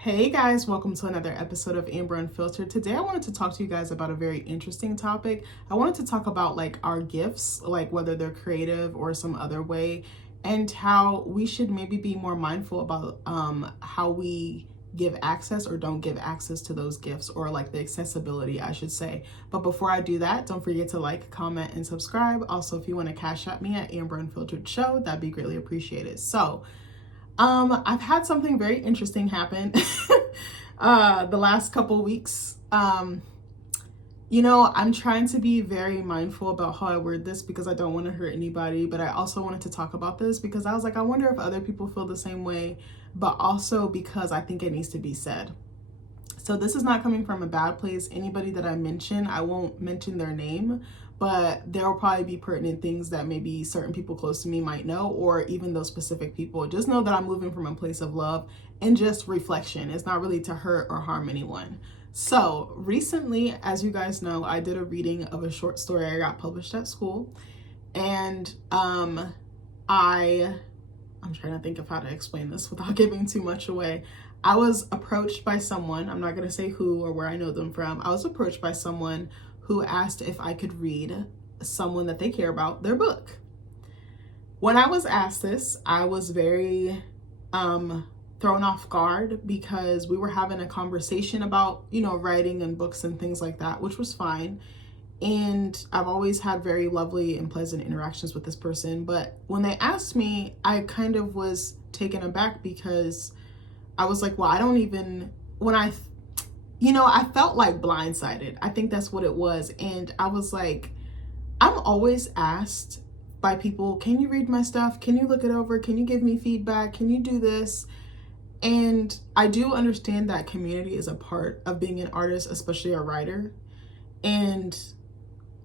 Hey guys, welcome to another episode of Amber Unfiltered. Today I wanted to talk to you guys about a very interesting topic. I wanted to talk about like our gifts, like whether they're creative or some other way, and how we should maybe be more mindful about how we give access or don't give access to those gifts, or like the accessibility, I should say. But before I do that, don't forget to like, comment, and subscribe. Also, if you want to cash at me at Amber Unfiltered Show, that'd be greatly appreciated. So I've had something very interesting happen the last couple weeks. I'm trying to be very mindful about how I word this because I don't want to hurt anybody, but I also wanted to talk about this because I was like, I wonder if other people feel the same way, but also because I think it needs to be said. So this is not coming from a bad place. Anybody that I mention, I won't mention their name, but there will probably be pertinent things that maybe certain people close to me might know, or even those specific people. Just know that I'm moving from a place of love and just reflection. It's not really to hurt or harm anyone. So recently, as you guys know, I did a reading of a short story I got published at school. And I'm trying to think of how to explain this without giving too much away. I was approached by someone, I'm not going to say who or where I know them from. I was approached by someone who asked if I could read someone that they care about their book. When I was asked this, I was very thrown off guard because we were having a conversation about, writing and books and things like that, which was fine. And I've always had very lovely and pleasant interactions with this person. But when they asked me, I kind of was taken aback because I was like, well, I don't even, I felt like blindsided. I think that's what it was. And I was like, I'm always asked by people, can you read my stuff? Can you look it over? Can you give me feedback? Can you do this? And I do understand that community is a part of being an artist, especially a writer. And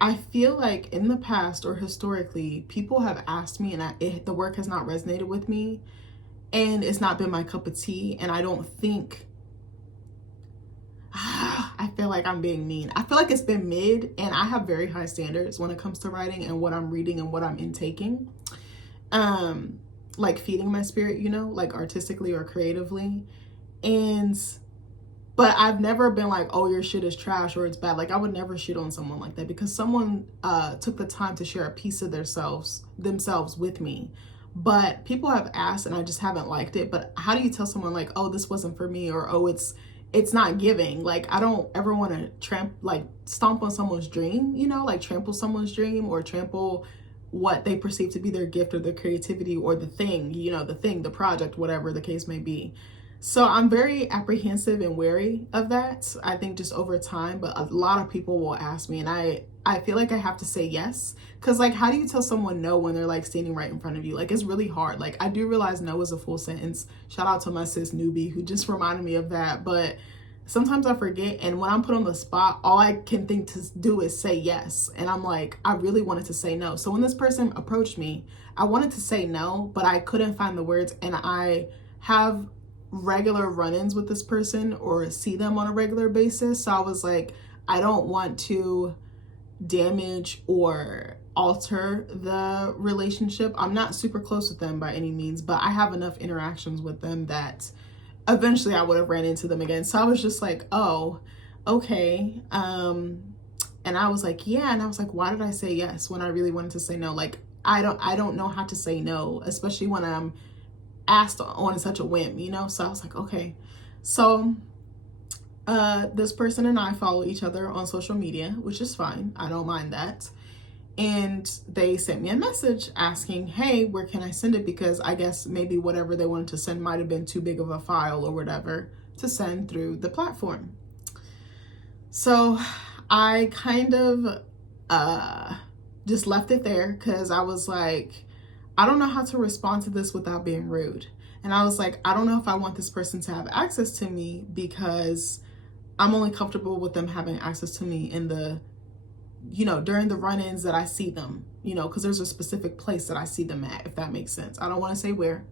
I feel like in the past or historically, people have asked me and the work has not resonated with me. And it's not been my cup of tea. And I don't think, I feel like I'm being mean. I feel like it's been mid, and I have very high standards when it comes to writing and what I'm reading and what I'm intaking. Like feeding my spirit, like artistically or creatively. But I've never been like, oh, your shit is trash or it's bad. Like I would never shit on someone like that because someone took the time to share a piece of themselves with me. But people have asked and I just haven't liked it. But how do you tell someone like, oh, this wasn't for me, or oh, it's not giving? Like I don't ever want to stomp on someone's dream, like trample someone's dream or trample what they perceive to be their gift or their creativity or the thing, the project, whatever the case may be. So I'm very apprehensive and wary of that, I think, just over time. But a lot of people will ask me, and I feel like I have to say yes. Because, like, how do you tell someone no when they're, like, standing right in front of you? Like, it's really hard. Like, I do realize no is a full sentence. Shout out to my sis, Newbie, who just reminded me of that. But sometimes I forget. And when I'm put on the spot, all I can think to do is say yes. And I'm like, I really wanted to say no. So when this person approached me, I wanted to say no, but I couldn't find the words. And I have regular run-ins with this person or see them on a regular basis. So I was like, I don't want to damage or alter the relationship. I'm not super close with them by any means, but I have enough interactions with them that eventually I would have ran into them again. So I was just like, oh, okay. And I was like, yeah. And I was like, why did I say yes when I really wanted to say no? Like, I don't know how to say no, especially when I'm asked on such a whim, So I was like, okay. So this person and I follow each other on social media, which is fine. I don't mind that. And they sent me a message asking, hey, where can I send it? Because I guess maybe whatever they wanted to send might have been too big of a file or whatever to send through the platform. So I kind of just left it there because I was like, I don't know how to respond to this without being rude. And I was like, I don't know if I want this person to have access to me because I'm only comfortable with them having access to me in the, during the run-ins that I see them, because there's a specific place that I see them at, if that makes sense. I don't want to say where.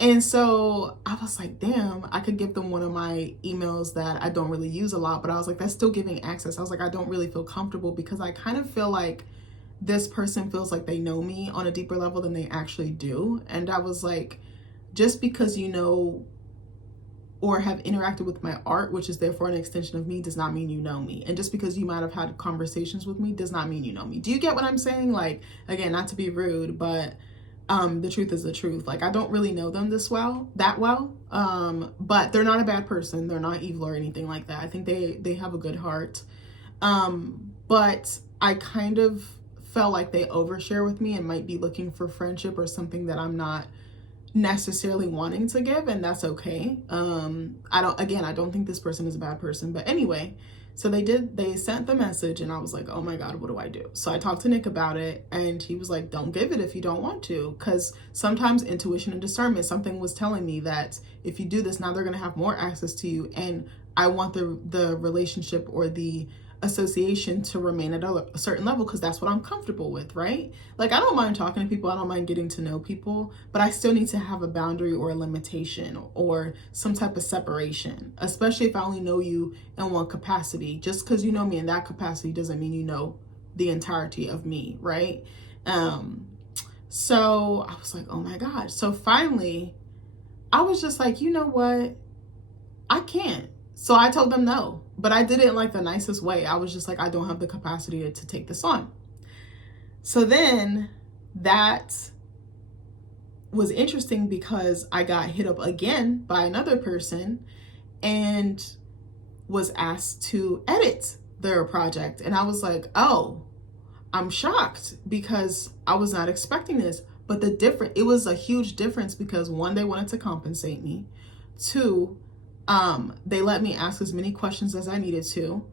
And so I was like, damn, I could give them one of my emails that I don't really use a lot, but I was like, that's still giving access. I was like, I don't really feel comfortable because I kind of feel like this person feels like they know me on a deeper level than they actually do. And I was like, just because or have interacted with my art, which is therefore an extension of me, does not mean you know me. And just because you might have had conversations with me does not mean you know me. Do you get what I'm saying? Like, again, not to be rude, but the truth is the truth. Like, I don't really know them that well. But they're not a bad person. They're not evil or anything like that. I think they have a good heart. But I kind of felt like they overshare with me and might be looking for friendship or something that I'm not necessarily wanting to give, and that's okay. I don't think this person is a bad person, but anyway, so they sent the message and I was like, oh my God, what do I do? So I talked to Nick about it and he was like, don't give it if you don't want to, because sometimes intuition and discernment, something was telling me that if you do this, now they're going to have more access to you, and I want the relationship or the association to remain at a certain level because that's what I'm comfortable with, right? Like, I don't mind talking to people, I don't mind getting to know people, but I still need to have a boundary or a limitation or some type of separation, especially if I only know you in one capacity. Just because you know me in that capacity doesn't mean you know the entirety of me, right? So I was like, oh my God. So finally, I was just like, you know what? I can't. So I told them no, but I did it in like the nicest way. I was just like, I don't have the capacity to take this on. So then that was interesting because I got hit up again by another person and was asked to edit their project. And I was like, oh, I'm shocked because I was not expecting this. But it was a huge difference because one, they wanted to compensate me. Two, they let me ask as many questions as I needed to,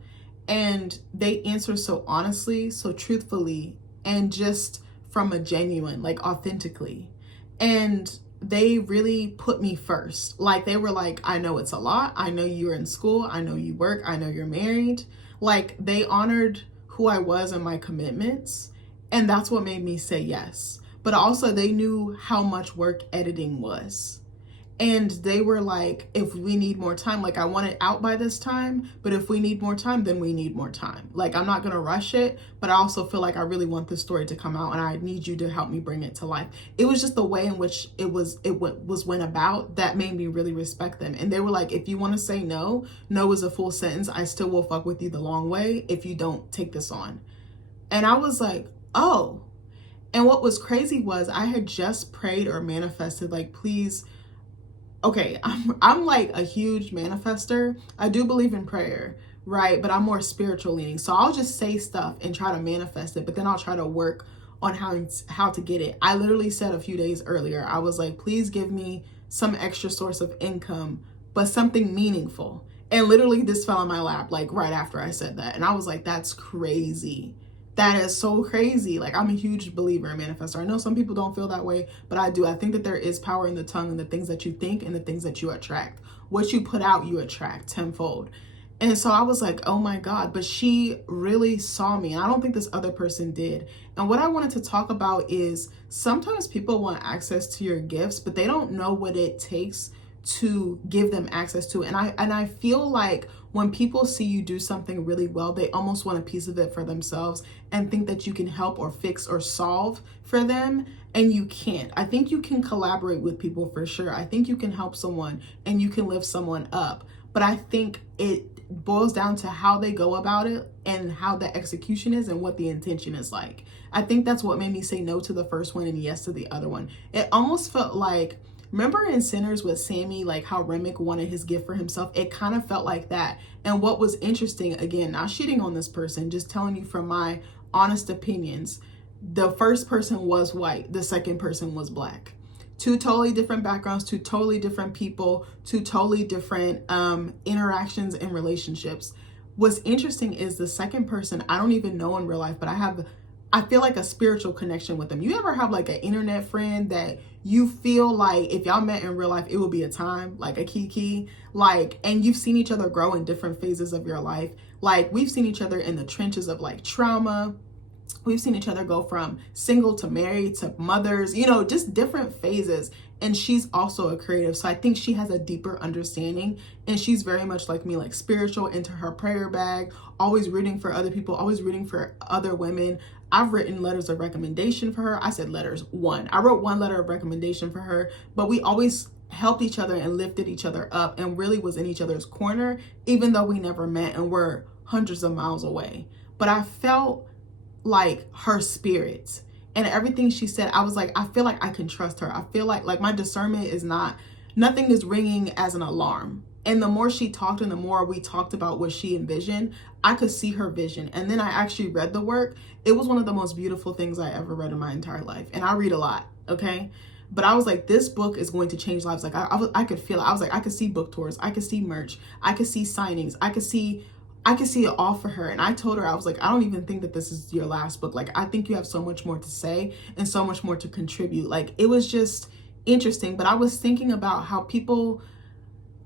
and they answered so honestly, so truthfully, and just from a genuine, like authentically. And they really put me first. Like, they were like, I know it's a lot. I know you're in school. I know you work. I know you're married. Like, they honored who I was and my commitments. And that's what made me say yes. But also they knew how much work editing was. And they were like, if we need more time, like, I want it out by this time, but if we need more time, then we need more time. Like, I'm not going to rush it, but I also feel like I really want this story to come out and I need you to help me bring it to life. It was just the way in which it went about that made me really respect them. And they were like, if you want to say no is a full sentence. I still will fuck with you the long way if you don't take this on. And I was like, oh. And what was crazy was I had just prayed or manifested, like, please. Okay, I'm like a huge manifester. I do believe in prayer, right? But I'm more spiritual leaning. So I'll just say stuff and try to manifest it, but then I'll try to work on how to get it. I literally said a few days earlier, I was like, please give me some extra source of income, but something meaningful. And literally this fell in my lap, like right after I said that. And I was like, that's crazy. That is so crazy. Like, I'm a huge believer in manifestor. I know some people don't feel that way, but I do. I think that there is power in the tongue and the things that you think and the things that you attract. What you put out, you attract tenfold. And so I was like, oh my God, but she really saw me. And I don't think this other person did. And what I wanted to talk about is sometimes people want access to your gifts, but they don't know what it takes to give them access to it. And I feel like when people see you do something really well, they almost want a piece of it for themselves and think that you can help or fix or solve for them, and you can't. I think you can collaborate with people for sure. I think you can help someone and you can lift someone up, but I think it boils down to how they go about it and how the execution is and what the intention is like. I think that's what made me say no to the first one and yes to the other one. It almost felt like, remember in Sinners with Sammy, like how Remick wanted his gift for himself? It kind of felt like that. And what was interesting, again, not shitting on this person, just telling you from my honest opinions, the first person was white, the second person was black. Two totally different backgrounds, two totally different people, two totally different interactions and relationships. What's interesting is the second person, I don't even know in real life, but I feel like a spiritual connection with them. You ever have like an internet friend that you feel like if y'all met in real life, it would be a time, like a kiki, like, and you've seen each other grow in different phases of your life. Like, we've seen each other in the trenches of like trauma. We've seen each other go from single to married to mothers, you know, just different phases. And she's also a creative. So I think she has a deeper understanding, and she's very much like me, like spiritual, into her prayer bag, always rooting for other people, always rooting for other women. I've written letters of recommendation for her. I said letters, one. I wrote one letter of recommendation for her, but we always helped each other and lifted each other up and really was in each other's corner, even though we never met and we're hundreds of miles away. But I felt like her spirit and everything she said. I was like, I feel like I can trust her. I feel like my discernment is nothing is ringing as an alarm. And the more she talked and the more we talked about what she envisioned, I could see her vision. And then I actually read the work. It was one of the most beautiful things I ever read in my entire life. And I read a lot, okay? But I was like, this book is going to change lives. Like I could feel it. I was like, I could see book tours. I could see merch. I could see signings. I could see it all for her. And I told her, I was like, I don't even think that this is your last book. Like, I think you have so much more to say and so much more to contribute. Like, it was just interesting. But I was thinking about how people,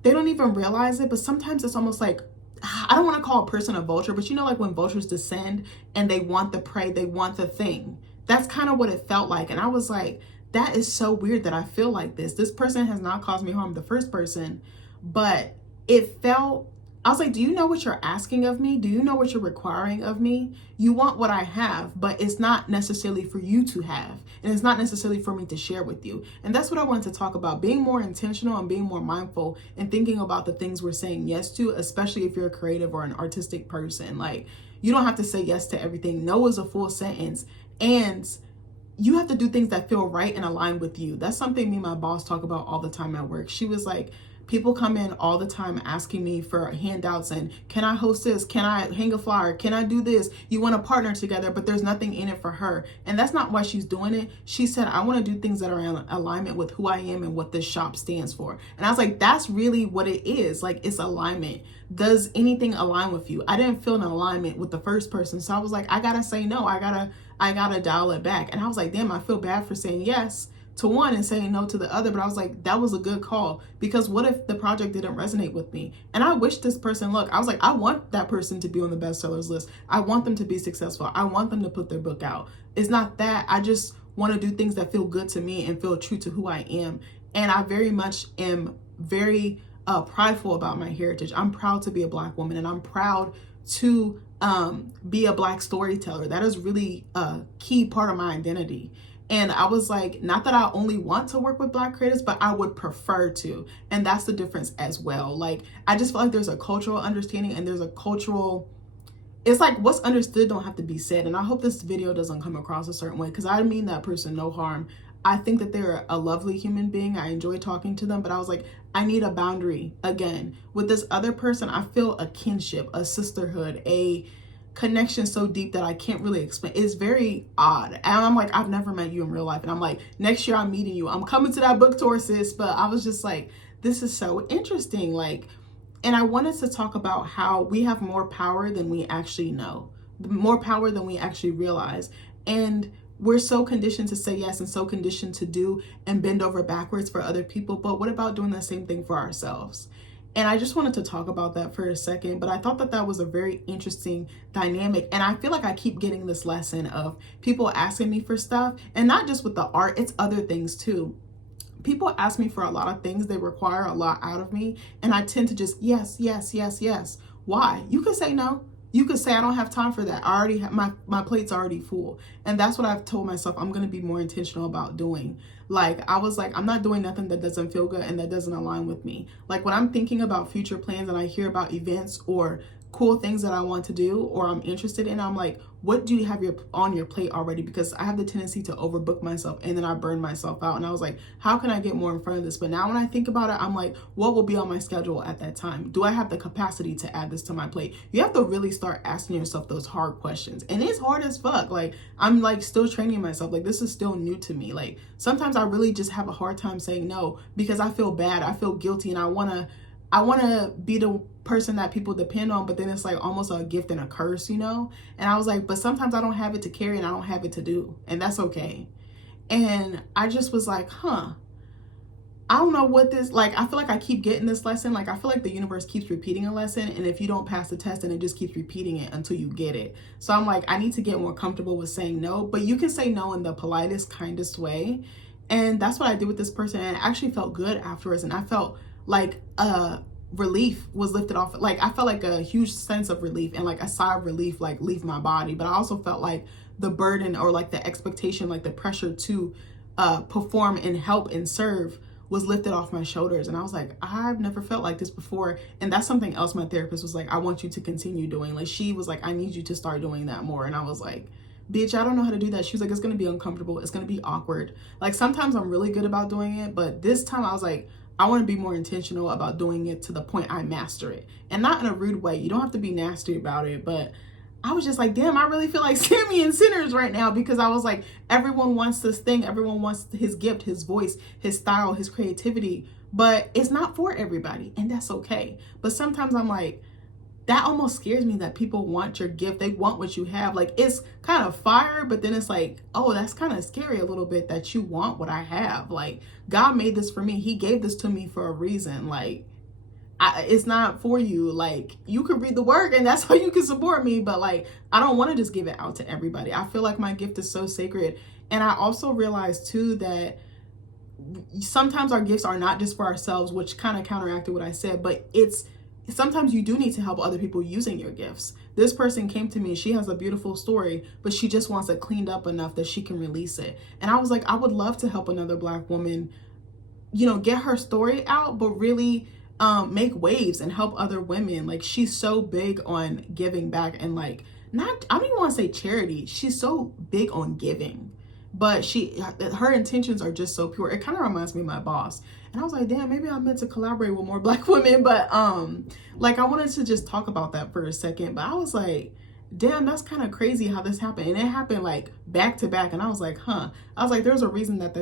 they don't even realize it, but sometimes it's almost like, I don't want to call a person a vulture, but you know, like when vultures descend and they want the prey, they want the thing. That's kind of what it felt like. And I was like, that is so weird that I feel like this. This person has not caused me harm, the first person, but it felt, I was like, do you know what you're asking of me? Do you know what you're requiring of me? You want what I have, but it's not necessarily for you to have. And it's not necessarily for me to share with you. And that's what I wanted to talk about, being more intentional and being more mindful and thinking about the things we're saying yes to, especially if you're a creative or an artistic person. Like, you don't have to say yes to everything. No is a full sentence. And you have to do things that feel right and align with you. That's something me and my boss talk about all the time at work. She was like, people come in all the time asking me for handouts and can I host this? Can I hang a flyer? Can I do this? You want to partner together, but there's nothing in it for her. And that's not why she's doing it. She said, I want to do things that are in alignment with who I am and what this shop stands for. And I was like, that's really what it is. Like, it's alignment. Does anything align with you? I didn't feel an alignment with the first person. So I was like, I gotta say no. I gotta dial it back. And I was like, damn, I feel bad for saying yes to one and saying no to the other. But I was like, that was a good call, because what if the project didn't resonate with me? And I wish this person luck. I was like, I want that person to be on the bestsellers list. I want them to be successful. I want them to put their book out. It's not that. I just want to do things that feel good to me and feel true to who I am. And I very much am very prideful about my heritage. I'm proud to be a Black woman, and I'm proud to be a Black storyteller. That is really a key part of my identity. And I was like, not that I only want to work with Black creators, but I would prefer to. And that's the difference as well. Like, I just feel like there's a cultural understanding and there's a cultural, it's like what's understood don't have to be said. And I hope this video doesn't come across a certain way, because I mean that person no harm. I think that they're a lovely human being. I enjoy talking to them, but I was like, I need a boundary. Again, with this other person, I feel a kinship, a sisterhood, a connection so deep that I can't really explain. It's very odd. And I'm like, I've never met you in real life. And I'm like, next year I'm meeting you. I'm coming to that book tour, sis. But I was just like, this is so interesting. Like, and I wanted to talk about how we have more power than we actually know, more power than we actually realize. And we're so conditioned to say yes and so conditioned to do and bend over backwards for other people. But what about doing the same thing for ourselves? And I just wanted to talk about that for a second, but I thought that that was a very interesting dynamic. And I feel like I keep getting this lesson of people asking me for stuff, and not just with the art, it's other things too. People ask me for a lot of things. They require a lot out of me. And I tend to just, yes, yes, yes, yes. Why? You could say no. You could say, I don't have time for that. I already have, my plate's already full. And that's what I've told myself I'm going to be more intentional about doing. Like, I was like, I'm not doing nothing that doesn't feel good and that doesn't align with me. Like, when I'm thinking about future plans and I hear about events or cool things that I want to do or I'm interested in, I'm like, what do you have on your plate already? Because I have the tendency to overbook myself and then I burn myself out. And I was like, how can I get more in front of this? But now when I think about it, I'm like, what will be on my schedule at that time? Do I have the capacity to add this to my plate? You have to really start asking yourself those hard questions. And it's hard as fuck. Like, I'm like still training myself. Like, this is still new to me. Like, sometimes I really just have a hard time saying no because I feel bad. I feel guilty, and I want to be the person that people depend on, but then it's like almost a gift and a curse, you know? And I was like, but sometimes I don't have it to carry and I don't have it to do, and that's okay. And I just was like, I don't know what this, like, I feel like I keep getting this lesson. Like, I feel like the universe keeps repeating a lesson, and if you don't pass the test, then it just keeps repeating it until you get it. So I'm like, I need to get more comfortable with saying no, but you can say no in the politest, kindest way. And that's what I did with this person, and it actually felt good afterwards, and I felt like relief was lifted off. Like, I felt like a huge sense of relief and like a sigh of relief, like, leave my body. But I also felt like the burden or like the expectation, like the pressure to perform and help and serve was lifted off my shoulders. And I was like, I've never felt like this before. And that's something else my therapist was like, I want you to continue doing. Like, she was like, I need you to start doing that more. And I was like, bitch, I don't know how to do that. She was like, it's going to be uncomfortable. It's going to be awkward. Like, sometimes I'm really good about doing it, but this time I was like, I want to be more intentional about doing it to the point I master it. And not in a rude way. You don't have to be nasty about it, but I was just like, damn, I really feel like Sammy and Sinners right now, because I was like, everyone wants this thing. Everyone wants his gift, his voice, his style, his creativity, but it's not for everybody, and that's okay. But sometimes I'm like, that almost scares me, that people want your gift. They want what you have. Like, it's kind of fire, but then it's like, oh, that's kind of scary a little bit, that you want what I have. Like, God made this for me. He gave this to me for a reason. Like, it's not for you. Like, you could read the word and that's how you can support me, but like, I don't want to just give it out to everybody. I feel like my gift is so sacred. And I also realized too that sometimes our gifts are not just for ourselves, which kind of counteracted what I said, but it's sometimes you do need to help other people using your gifts. This person came to me, she has a beautiful story, but she just wants it cleaned up enough that she can release it. And I was like, I would love to help another Black woman, you know, get her story out, but really make waves and help other women. Like, she's so big on giving back, and like, not, I don't even want to say charity. She's so big on giving, but her intentions are just so pure. It kind of reminds me of my boss. And I was like, damn, maybe I'm meant to collaborate with more Black women. But like, I wanted to just talk about that for a second. But I was like, damn, that's kind of crazy how this happened. And it happened like back to back. And I was like, I was like, there's a reason that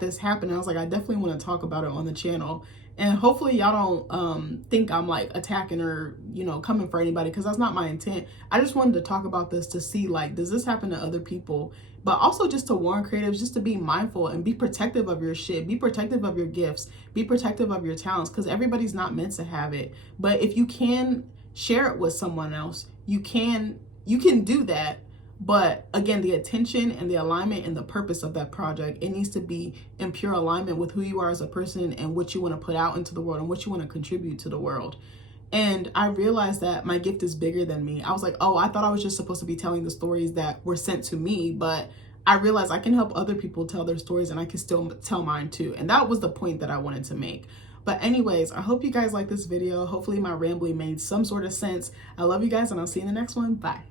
this happened. And I was like, I definitely want to talk about it on the channel. And hopefully y'all don't think I'm like attacking or, you know, coming for anybody, because that's not my intent. I just wanted to talk about this to see, like, does this happen to other people? But also just to warn creatives, just to be mindful and be protective of your shit. Be protective of your gifts. Be protective of your talents, because everybody's not meant to have it. But if you can share it with someone else, you can do that. But again, the attention and the alignment and the purpose of that project, it needs to be in pure alignment with who you are as a person and what you want to put out into the world and what you want to contribute to the world. And I realized that my gift is bigger than me. I was like, oh, I thought I was just supposed to be telling the stories that were sent to me, but I realized I can help other people tell their stories, and I can still tell mine too. And that was the point that I wanted to make. But anyways, I hope you guys like this video. Hopefully my rambling made some sort of sense. I love you guys, and I'll see you in the next one. Bye.